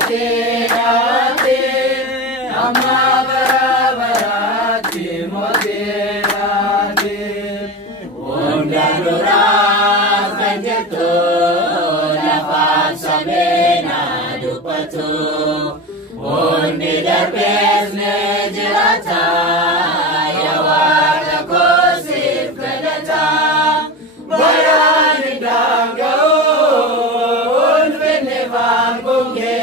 मोते राते अम्मा बराबराती मोते राते उंडरुरा कंजतो नफास सबेना दुपतो उंडर पेज़ने जिलाता यावार को सिर्फ गलता बयान डांगो उनमें वांगोंगे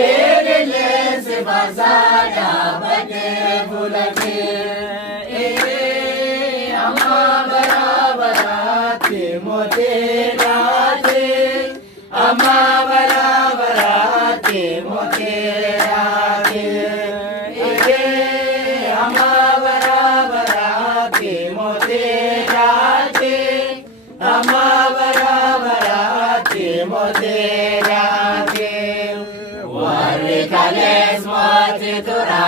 एगले से बाज़ारा बने बुलके अम्मा बराबराती मोते राते अम्मा बराबराती मोते राते अम्मा बराबराती मोते राते अम्मा बराबराती मोते राते वारे कालेस मोते तुरा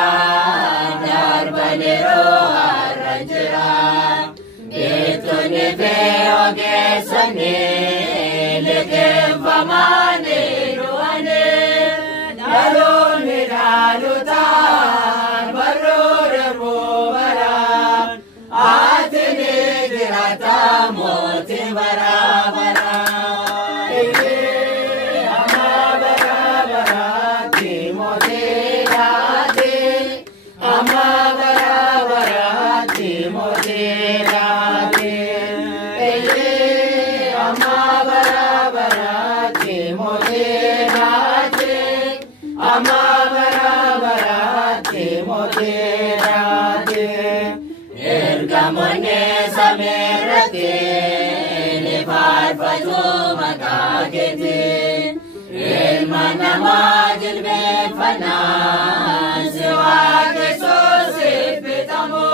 dar banero arranjera ne pe oge sane leke vamane ruane dalone daluta barore bovara atne dirata mote barabara amma barabarati mote rate amma barabarati mote rate अम्मा बराबराती मोते राते अम्मा बराबराती मोते राते एर्गमने समेरते निफार फजो मकागेते एल्मनमाजिल बेफना सिवागे सोसे पितमो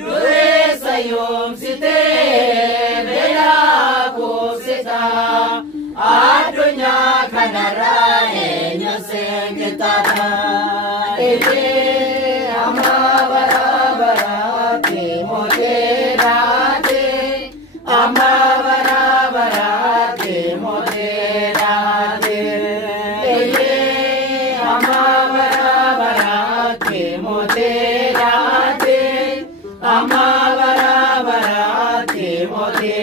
दुरे सयोम सिते adunya kanara enyoseng kitata amma barabarati mote rate amma barabarati mote rate amma barabarati mote rate amma barabarati mote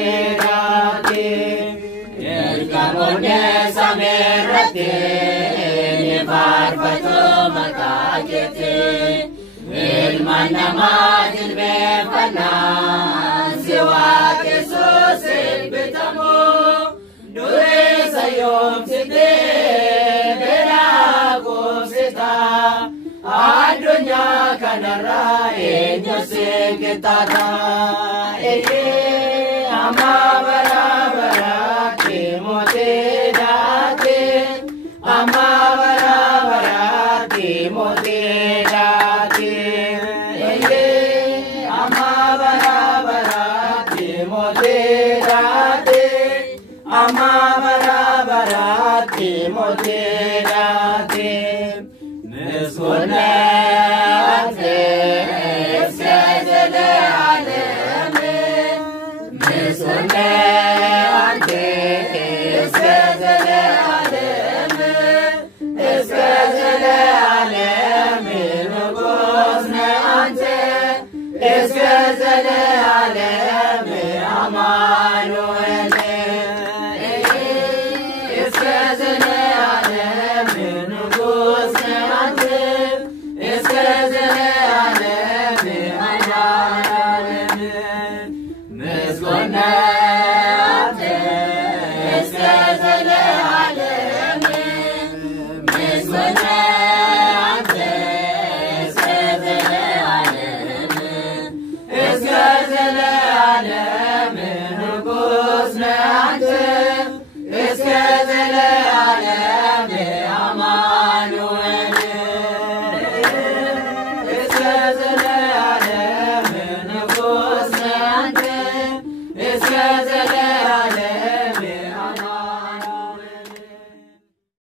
rate Kamone samerate nibar bato makagete ilmana majil befana siwa ke sosil betamo dure sayom site bera gosita adunya kanara enyose ketata amma barabarati mote rate amma barabarati mote rate amma barabarati mote rate amma barabarati mote rate nesone